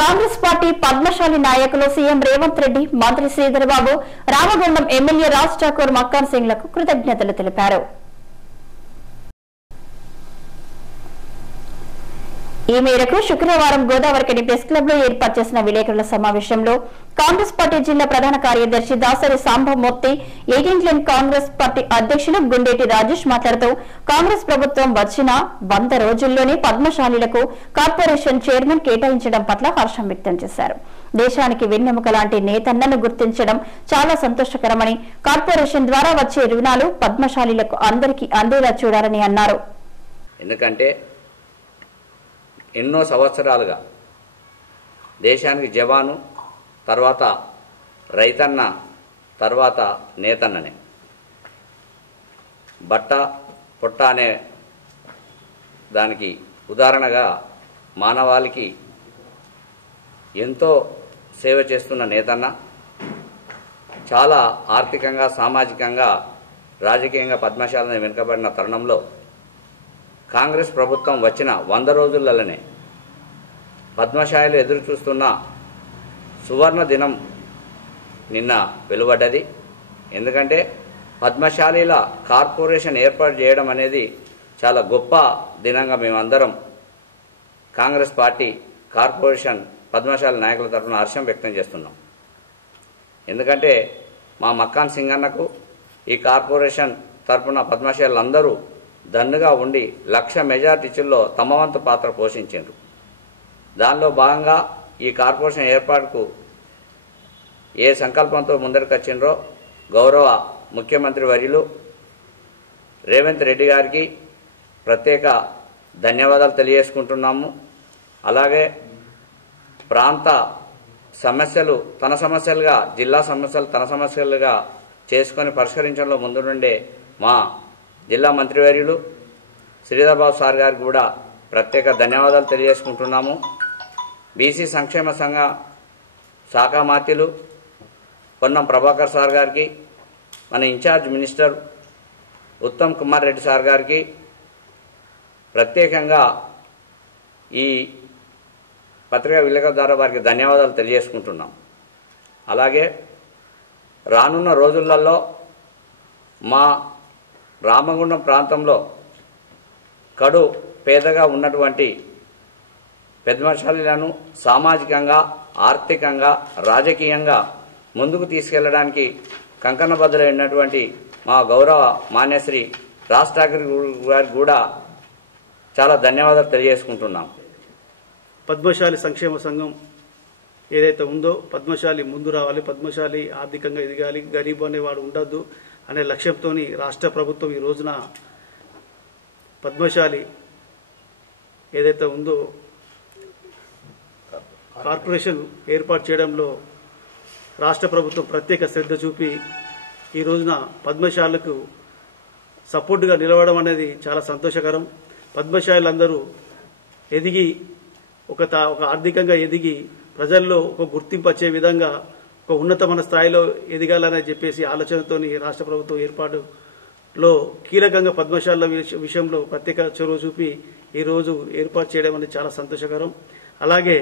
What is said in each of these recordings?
Congress party Padmashali నాయకులు CM Revanth Reddy, మంత్రి Sridhar Babu, Ramagundam MLA Raj Thakur Makkhan Singh లకు కృతజ్ఞతలు తెలిపారు. ఈ మేరకు శుక్రవారం గోదావరికని ప్రెస్ క్లబ్ లో ఏర్పాటు చేసిన విలేకరుల సమావేశంలో కాంగ్రెస్ పార్టీ జిల్లా ప్రధాన కార్యదర్శి దాసరి సాంబమూర్తి, 18 లైన్ కాంగ్రెస్ పార్టీ అధ్యక్షులు గుండేటి రాజేష్ మాట్లాడుతూ కాంగ్రెస్ ప్రభుత్వం వచ్చిన 100 రోజుల్లోనే పద్మశాలీలకు కార్పొరేషన్ చైర్మన్ కేటాయించడం పట్ల హర్షం వ్యక్తం చేశారు. దేశానికి వెన్నెముక లాంటి నేతన్నను గుర్తించడం చాలా సంతోషకరమని, కార్పొరేషన్ ద్వారా వచ్చే రుణాలు పద్మశాలీలకు అందరికీ అందేలా చూడాలని అన్నారు. ఎందుకంటే ఎన్నో సంవత్సరాలుగా దేశానికి జవాను, తర్వాత రైతన్న, తర్వాత నేతన్ననే, బట్ట పొట్ట అనే దానికి ఉదాహరణగా మానవాళికి ఎంతో సేవ చేస్తున్న నేతన్న, చాలా ఆర్థికంగా, సామాజికంగా, రాజకీయంగా పద్మశాలను వెనుకబడిన తరుణంలో కాంగ్రెస్ ప్రభుత్వం వచ్చిన 100 రోజులలోనే పద్మశాలీలు ఎదురు చూస్తున్న సువర్ణ దినం నిన్న వెలువడ్డది. ఎందుకంటే పద్మశాలీల కార్పొరేషన్ ఏర్పాటు చేయడం అనేది చాలా గొప్ప దినంగా మేమందరం కాంగ్రెస్ పార్టీ కార్పొరేషన్ పద్మశాలి నాయకుల తరఫున హర్షం వ్యక్తం చేస్తున్నాం. ఎందుకంటే మా మక్కాన్ సింగ్ అన్నకు ఈ కార్పొరేషన్ తరఫున పద్మశాలీలందరూ దండుగా ఉండి 1,00,000 మెజార్టీలో తమ వంతు పాత్ర పోషించారు. దానిలో భాగంగా ఈ కార్పొరేషన్ ఏర్పాటుకు ఏ సంకల్పంతో ముందరికి వచ్చిండ్రో గౌరవ ముఖ్యమంత్రి వర్యులు రేవంత్ రెడ్డి గారికి ప్రత్యేక ధన్యవాదాలు తెలియజేసుకుంటున్నాము. అలాగే ప్రాంత సమస్యలు తన సమస్యలుగా, జిల్లా సమస్యలు తన సమస్యలుగా చేసుకొని పరిష్కరించడంలో ముందు నుండే మా జిల్లా మంత్రివర్యులు శ్రీధర్బాబు సార్ గారికి కూడా ప్రత్యేక ధన్యవాదాలు తెలియజేసుకుంటున్నాము. బీసీ సంక్షేమ సంఘ శాఖ మాత్యులు పొన్నం ప్రభాకర్ సార్ గారికి, మన incharge minister Uttam Kumar Reddy sir గారికి ప్రత్యేకంగా ఈ పత్రికా విలేకరుల ద్వారా వారికి ధన్యవాదాలు తెలియజేసుకుంటున్నాం. అలాగే రానున్న రోజులలో మా రామగుండం ప్రాంతంలో కడు పేదగా ఉన్నటువంటి పద్మశాలీలను సామాజికంగా, ఆర్థికంగా, రాజకీయంగా ముందుకు తీసుకెళ్లడానికి కంకణబద్ధులైనటువంటి మా గౌరవ మాన్యశ్రీ రాజ్ ఠాకూర్ గారికి కూడా చాలా ధన్యవాదాలు తెలియజేసుకుంటున్నాం. పద్మశాలి సంక్షేమ సంఘం ఏదైతే ఉందో పద్మశాలి ముందు రావాలి, పద్మశాలి ఆర్థికంగా ఎదగాలి, గరీబ్ అనేవాడు ఉండద్దు అనే లక్ష్యంతో రాష్ట్ర ప్రభుత్వం ఈ రోజున పద్మశాలి ఏదైతే ఉందో కార్పొరేషన్ ఏర్పాటు చేయడంలో రాష్ట్ర ప్రభుత్వం ప్రత్యేక శ్రద్ధ చూపి ఈ రోజున పద్మశాలకు సపోర్టుగా నిలవడం అనేది చాలా సంతోషకరం. పద్మశాలందరూ ఎదిగి ఒక ఆర్థికంగా ఎదిగి ప్రజల్లో ఒక గుర్తింపు వచ్చే విధంగా ఒక ఉన్నతమైన స్థాయిలో ఎదగాలని చెప్పేసి ఆలోచనతోని రాష్ట్ర ప్రభుత్వం ఏర్పాటులో కీలకంగా పద్మశాల విషయంలో ప్రత్యేక చొరవ చూపి ఈరోజు ఏర్పాటు చేయడం అనేది చాలా సంతోషకరం. అలాగే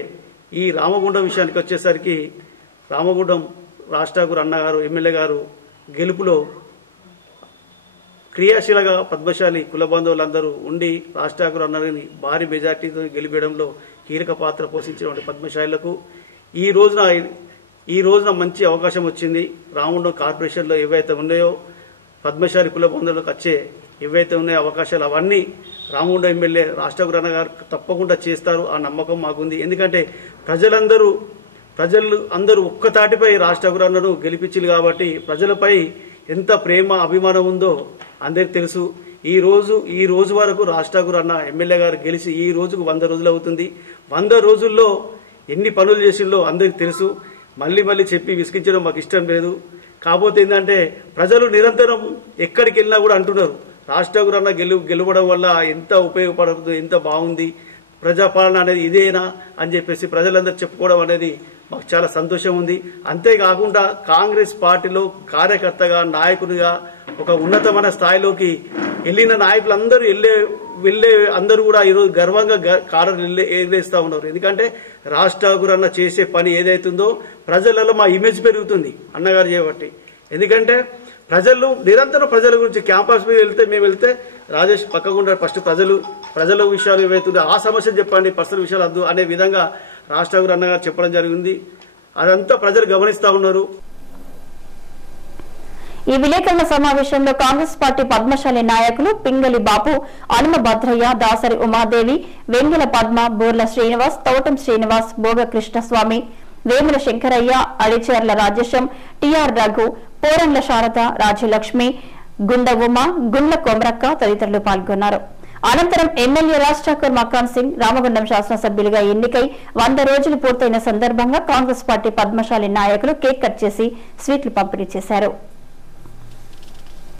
ఈ రామగుండం విషయానికి వచ్చేసరికి రామగుండం రాజ్ ఠాకూర్ అన్నగారు, ఎమ్మెల్యే గారు గెలుపులో క్రియాశీలగా పద్మశాలి కుల బంధువులందరూ ఉండి రాజ్ ఠాకూర్ అన్నగారిని భారీ మెజార్టీతో గెలిపేయడంలో కీలక పాత్ర పోషించినటువంటి పద్మశాలీలకు ఈ రోజున మంచి అవకాశం వచ్చింది. రామగుండం కార్పొరేషన్లో ఏవైతే ఉన్నాయో పద్మశాలి కుల బంధువులకు వచ్చే ఏవైతే ఉన్నాయో అవకాశాలు అవన్నీ రామగుండం ఎమ్మెల్యే రాజ్ ఠాకూర్ అన్న గారు తప్పకుండా చేస్తారు. ఆ నమ్మకం మాకుంది. ఎందుకంటే ప్రజలు అందరూ ఒక్కతాటిపై రాజ్ ఠాకూర్ అన్నను గెలిపించారు కాబట్టి ప్రజలపై ఎంత ప్రేమ, అభిమానం ఉందో అందరికి తెలుసు. ఈ రోజు వరకు రాజ్ ఠాకూర్ అన్న ఎమ్మెల్యే గారు గెలిచి ఈ రోజుకు 100 రోజులు అవుతుంది. 100 రోజుల్లో ఎన్ని పనులు చేసిందో అందరికి తెలుసు. మళ్ళీ చెప్పి విసిగించడం మాకు ఇష్టం లేదు. కాకపోతే ఏంటంటే ప్రజలు నిరంతరం ఎక్కడికి వెళ్ళినా కూడా అంటున్నారు రాజ్ ఠాకూర్ అన్న గెలవడం వల్ల ఎంత ఉపయోగపడుతుంది, ఎంత బాగుంది, ప్రజాపాలన అనేది ఇదేనా అని చెప్పేసి ప్రజలందరూ చెప్పుకోవడం అనేది మాకు చాలా సంతోషం ఉంది. అంతేకాకుండా కాంగ్రెస్ పార్టీలో కార్యకర్తగా, నాయకునిగా ఒక ఉన్నతమైన స్థాయిలోకి వెళ్ళిన నాయకులందరూ వెళ్ళే అందరూ కూడా ఈరోజు గర్వంగా కాడలు ఎగరేస్తా ఉన్నారు. ఎందుకంటే రాజ్ ఠాకూర్ అన్న చేసే పని ఏదైతుందో ప్రజలలో మా ఇమేజ్ పెరుగుతుంది అన్నగారు చేయబట్టి. ఎందుకంటే ప్రజలు నిరంతరం ప్రజల గురించి క్యాంపస్ మీద మేము వెళ్తే రాజేష్ పక్కకుండా ఫస్ట్ ప్రజల విషయాలు ఏవైతుందో ఆ సమస్యలు చెప్పండి, పర్సనల్ విషయాలు వద్దు అనే విధంగా రాజ్ ఠాకూర్ అన్నగారు చెప్పడం జరిగింది. అదంతా ప్రజలు గమనిస్తా ఉన్నారు. ఈ విలేకరుల సమావేశంలో కాంగ్రెస్ పార్టీ పద్మశాలి నాయకులు పింగళి బాపు, అనుమ భద్రయ్య, దాసరి ఉమాదేవి, వెంగెల పద్మ, బోర్ల శ్రీనివాస్, తోటం శ్రీనివాస్, భోగ కృష్ణస్వామి, వేముల శంకరయ్య, అడిచేర్ల రాజేశం, టిఆర్ రఘు, పోరండ్ల శారద, రాజ్యలక్ష్మి, గుండ ఉమ, గుండ్ల కొమరక్క తదితరులు పాల్గొన్నారు. అనంతరం ఎమ్మెల్యే రాజ్ ఠాకూర్ మకాన్ సింగ్ రామగుండం శాసనసభ్యులుగా ఎన్నికై 100 రోజులు పూర్తయిన సందర్భంగా కాంగ్రెస్ పార్టీ పద్మశాలి నాయకులు కేక్ కట్ చేసి స్వీట్లు పంపిణీ చేశారు.